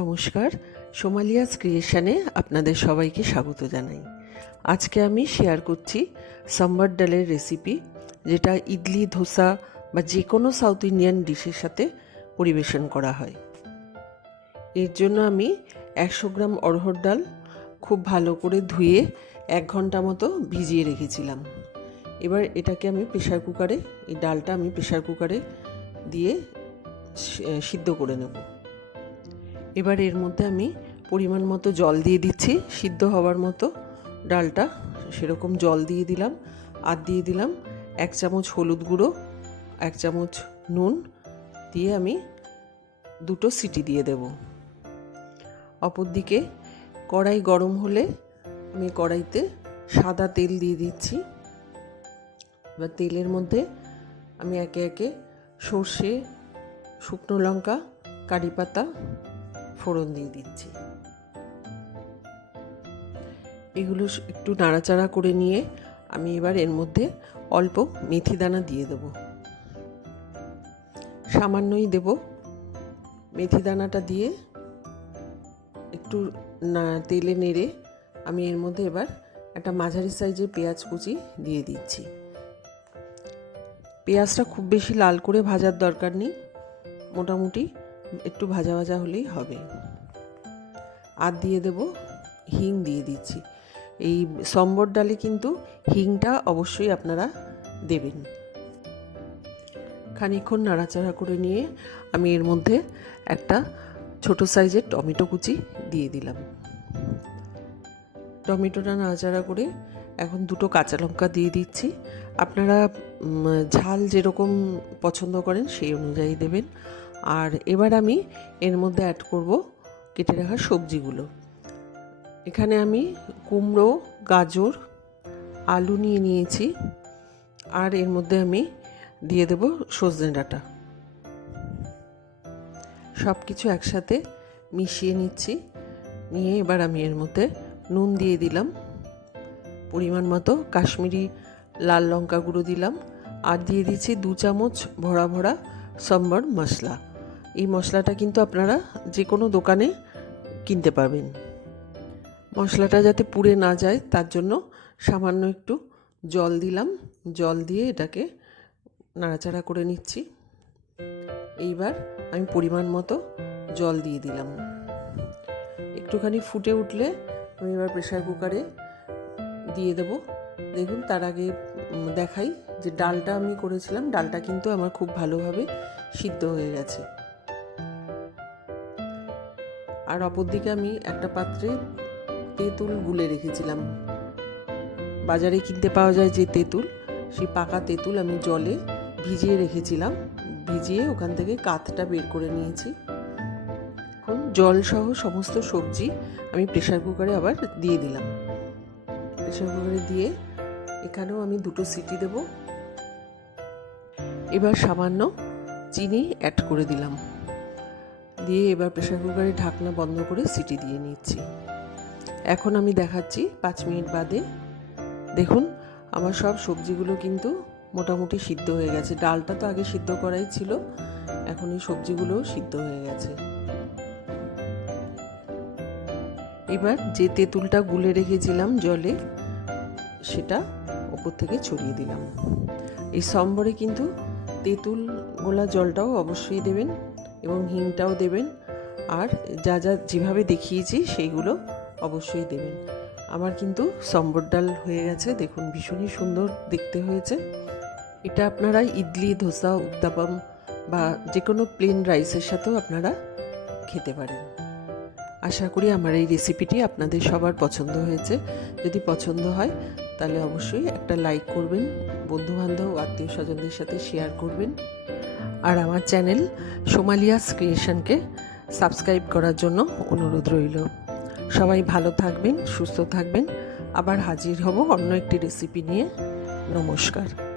নমস্কার। সোমালিয়াস ক্রিয়েশনে আপনাদের সবাইকে স্বাগত জানাই। আজকে আমি শেয়ার করছি সাম্বার ডালের রেসিপি, যেটা ইডলি, ধোসা বা যে কোনো সাউথ ইন্ডিয়ান ডিশের সাথে পরিবেশন করা হয়। এর জন্য আমি একশো গ্রাম অরহর ডাল খুব ভালো করে ধুয়ে এক ঘণ্টা মতো ভিজিয়ে রেখেছিলাম। এবার এটাকে আমি প্রেশার কুকারে, এই ডালটা আমি প্রেশার কুকারে দিয়ে সিদ্ধ করে নেব। এবার এর মধ্যে আমি পরিমাণ মতো জল দিয়ে দিচ্ছি, সিদ্ধ হওয়ার মতো। ডালটা সেরকম জল দিয়ে দিলাম, আর দিয়ে দিলাম এক চামচ হলুদ গুঁড়ো, এক চামচ নুন দিয়ে আমি দুটো সিটি দিয়ে দেব। অপরদিকে কড়াই গরম হলে আমি কড়াইতে সাদা তেল দিয়ে দিচ্ছি। এবার তেলের মধ্যে আমি একে একে সর্ষে, শুকনো লঙ্কা, কারি পাতা ফোড়ন দিয়ে দিচ্ছি। এগুলো একটু নাড়াচাড়া করে নিয়ে আমি এবার এর মধ্যে অল্প মেথি দানা দিয়ে দেব। সামান্যই দেব মেথি দানাটা দিয়ে একটু না তেলে নেড়ে আমি এর মধ্যে এবার একটা মাঝারি সাইজের পেঁয়াজ কুচি দিয়ে দিচ্ছি। পেঁয়াজটা খুব বেশি লাল করে ভাজার দরকার নেই। মোটামুটি একটু ভাজা ভাজা হলেই হবে। আর দিয়ে দেব হিং দিয়ে দিচ্ছি। এই সম্বর ডালে কিন্তু হিংটা অবশ্যই আপনারা দেবেন। খানিকক্ষণ নাড়াচাড়া করে নিয়ে আমি এর মধ্যে একটা ছোট সাইজের টমেটো কুচি দিয়ে দিলাম। টমেটোটা নাড়াচাড়া করে এখন দুটো কাঁচা লঙ্কা দিয়ে দিচ্ছি। আপনারা ঝাল যেরকম পছন্দ করেন সেই অনুযায়ী দেবেন। আর এবার আমি এর মধ্যে অ্যাড করব কেটে রাখা সবজিগুলো। এখানে আমি কুমড়ো, গাজর, আলু নিয়ে নিয়েছি আর এর মধ্যে আমি দিয়ে দেব সজনে ডাঁটা। সব কিছু একসাথে মিশিয়ে নিচ্ছি। নিয়ে এবার আমি এর মধ্যে নুন দিয়ে দিলাম। পরিমাণ মতো কাশ্মীরি লাল লঙ্কা গুঁড়ো দিলাম। আর দিয়ে দিচ্ছি দু চামচ ভরা ভরা সম্বর মশলা। এই মশলাটা কিন্তু আপনারা যে কোনো দোকানে কিনতে পারবেন। মশলাটা যাতে পুড়ে না যায়, তার জন্য সামান্য একটু জল দিলাম। জল দিয়ে এটাকে নাড়াচাড়া করে নিচ্ছি। এইবার আমি পরিমাণ মতো জল দিয়ে দিলাম। একটুখানি ফুটে উঠলে আমি এবার প্রেশার কুকারে দিয়ে দেব। দেখুন, তার আগে দেখাই যে ডালটা আমি করেছিলাম। ডালটা কিন্তু আমার খুব ভালোভাবে সিদ্ধ হয়ে গেছে। আর অপরদিকে আমি একটা পাত্রে তেঁতুল গুলে রেখেছিলাম। বাজারে কিনতে পাওয়া যায় যে তেঁতুল, সেই পাকা তেঁতুল আমি জলে ভিজিয়ে রেখেছিলাম। ভিজিয়ে ওখান থেকে কাতটা বের করে নিয়েছি। এখন জল সহ সমস্ত সবজি আমি প্রেশার কুকারে আবার দিয়ে দিলাম। প্রেশার কুকারে দিয়ে এখানেও আমি দুটো সিটি দেব। এবার সামান্য চিনি অ্যাড করে দিলাম। দিয়ে এবার প্রেশার কুকারে ঢাকনা বন্ধ করে সিটি দিয়ে নিচ্ছি। এখন আমি দেখাচ্ছি পাঁচ মিনিট বাদে। দেখুন, আমার সব সবজিগুলো কিন্তু মোটামুটি সিদ্ধ হয়ে গেছে। ডালটা তো আগে সিদ্ধ করাই ছিল, এখন এই সবজিগুলোও সিদ্ধ হয়ে গেছে। এবার যে তেঁতুলটা গুলে রেখেছিলাম জলে, সেটা ওপর থেকে ছড়িয়ে দিলাম। এই সম্বরে কিন্তু তেঁতুল গোলা জলটাও অবশ্যই দেবেন। এবং হিংটাও দেবেন। আর যা যা যেভাবে দেখিয়েছি সেইগুলো অবশ্যই দেবেন। আমার কিন্তু সম্বর ডাল হয়ে গেছে। দেখুন, ভীষণই সুন্দর দেখতে হয়েছে। এটা আপনারা ইডলি, ধোসা, উত্তাপাম বা যে কোনো প্লেন রাইসের সাথেও আপনারা খেতে পারেন। আশা করি আমার এই রেসিপিটি আপনাদের সবার পছন্দ হয়েছে। যদি পছন্দ হয়, তাহলে অবশ্যই একটা লাইক করবেন, বন্ধুবান্ধব আত্মীয় স্বজনদের সাথে শেয়ার করবেন। আর আমার চ্যানেল সোমালিয়াস ক্রিয়েশনকে সাবস্ক্রাইব করার জন্য অনুরোধ রইল। সবাই ভালো থাকবেন, সুস্থ থাকবেন। আবার হাজির হব অন্য একটি রেসিপি নিয়ে। নমস্কার।